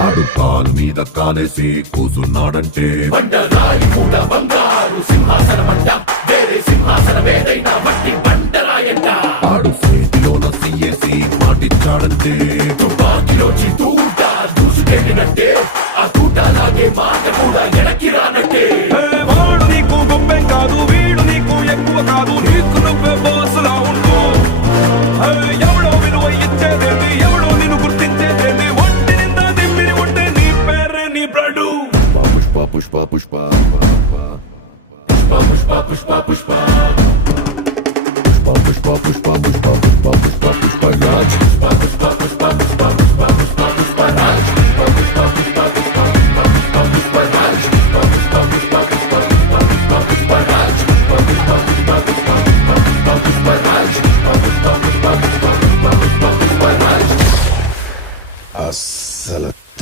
ఆడు కాలు మీద కాలేసి కూసున్నాడంటే బండరాయి మూడ బంగారు సింహాసనమంట వేరే సింహాసనమేదైనా మట్టి బండరాయంట ఆడు చేతిలోన సీయేసి మాటిచ్చాడంటే తుపాకిలోచి తూట దూసుకెళ్ళినట్టే ఆ తూటలాగే మాట కూడా ఎనక్కి రానట్టే వాడు నీకు గొప్పేం కాదు, వీడు నీకు ఎక్కువ కాదు, నీకు నువ్వే బాసులా ఉంటూ ఎవడో విలువ ఇచ్చేదేంది, ఎవడో నిన్ను గుర్తించేదేంది, ఒంటి నిందా దిమ్మిని ఉంటే నీ పేరే నీ బ్లడ్. పుష్ప పుష్ప పుష్ప